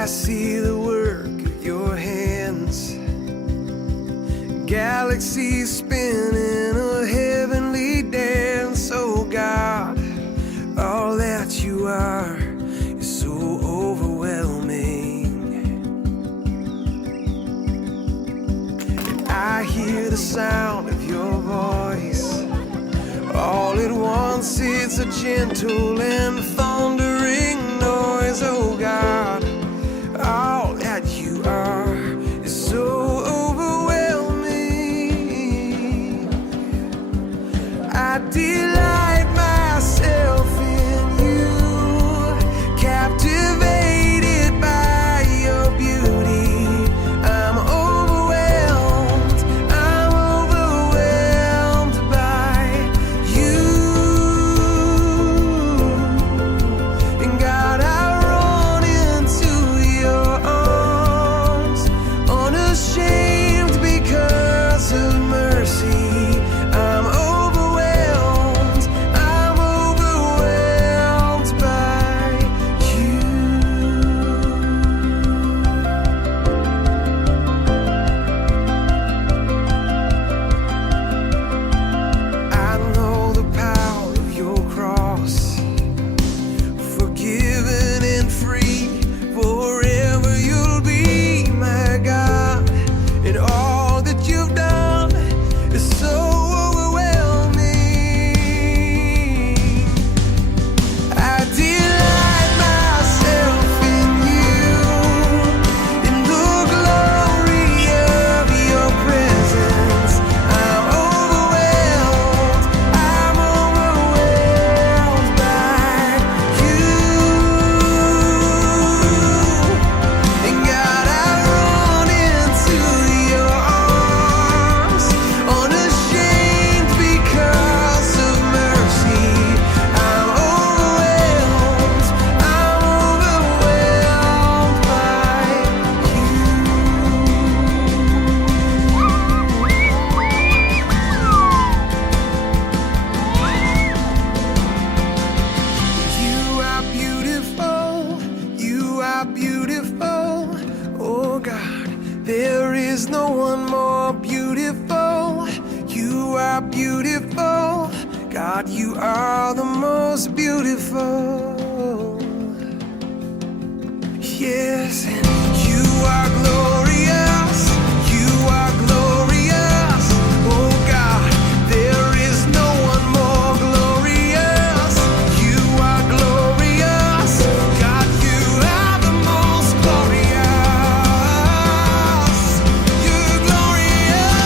I see the work of your hands, galaxies spinning a heavenly dance. Oh God, all that you are is so overwhelming. And I hear the sound of your voice. All at once it's a gentle and thundering noise. Oh God, all that you are is so overwhelming. I delight myself in you, captivated by your beauty. I'm overwhelmed by you. And God, I run into your arms, unashamed because of mercy. I'm overwhelmed by you. I know the power of your cross, forgiven and free. Forever you'll be my God, and all that you've done is so overwhelming. I delight myself in you, in the glory of your presence. I'm overwhelmed by you. And God, I run into your arms, unashamed because of mercy. I'm overwhelmed by you. You are beautiful, you are beautiful. Oh God, there is no one more beautiful. You are beautiful, God, you are the most beautiful. Yes, and you are glorious, you are glorious. Oh God, there is no one more glorious. You are glorious, God, you are the most glorious. You're glorious.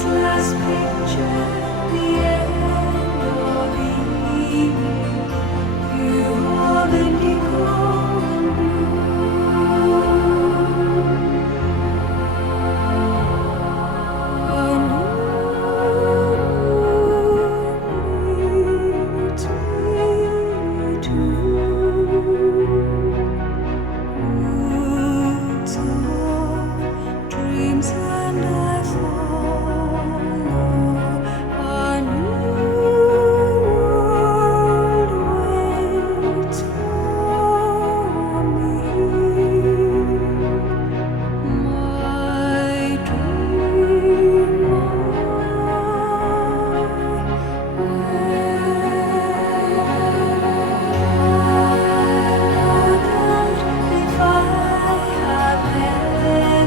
last picture, the end of evening. You hold me golden blue. A new leads me to woods of dreams, and I follow a new world waits for me. My dream, if I have heaven,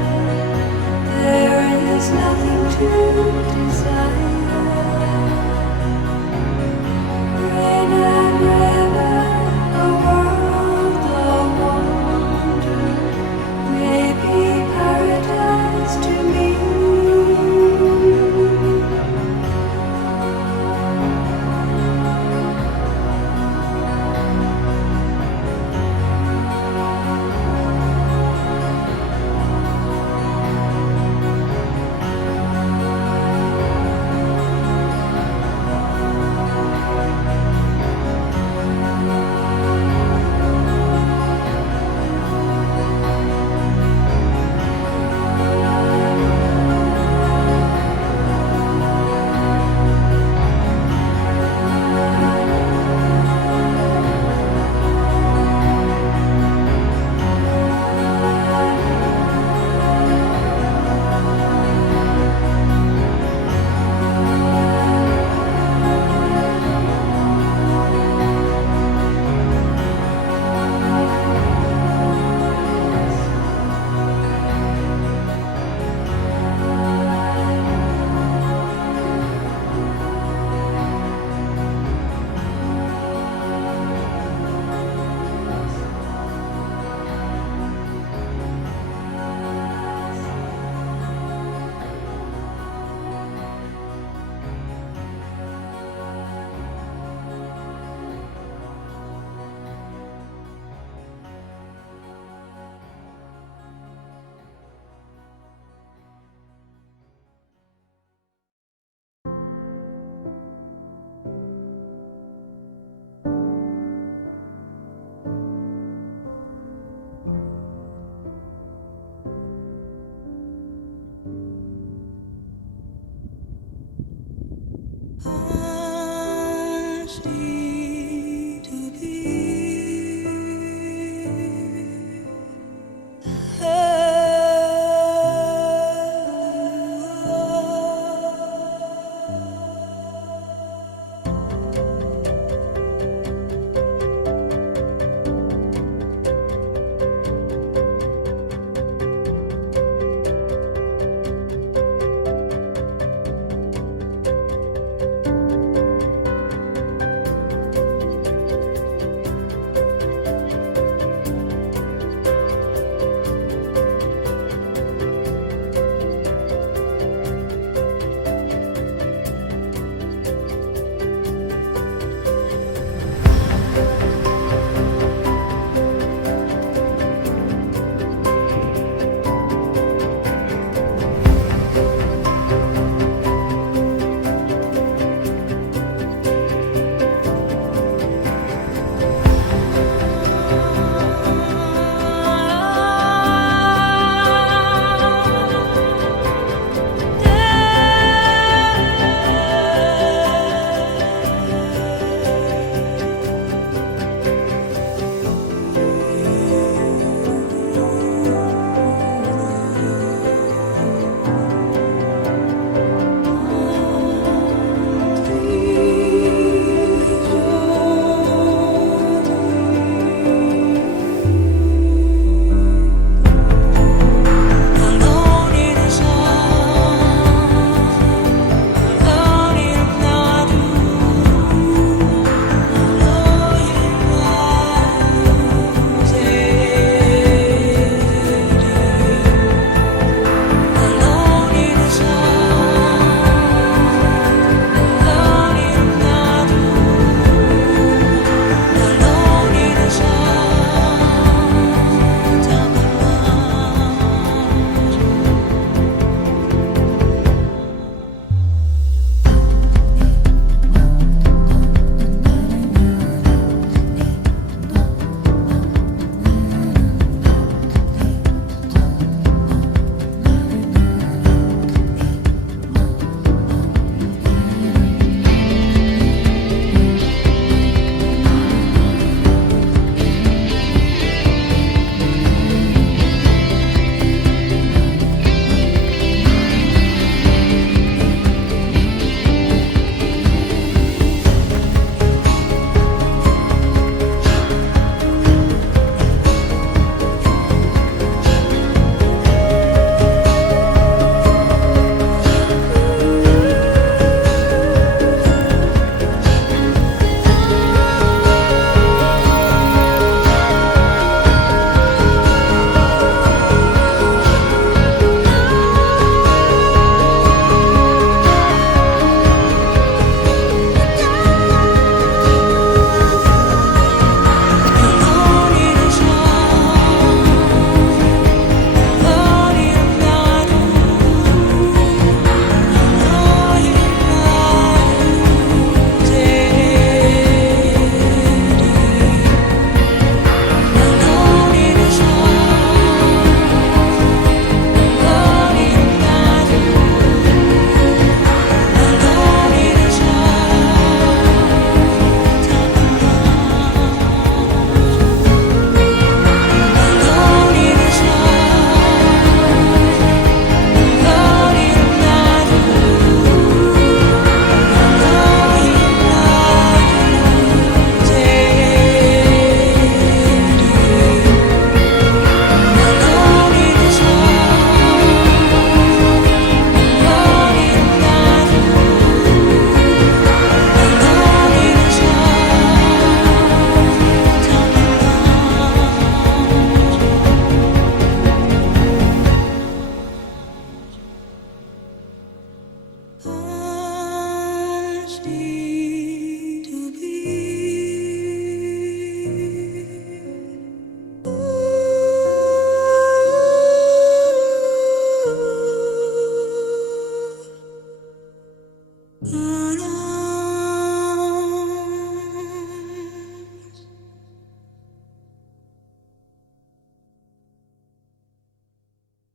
there is nothing to desire. Rain and river, a world of wonder, may be paradise to me.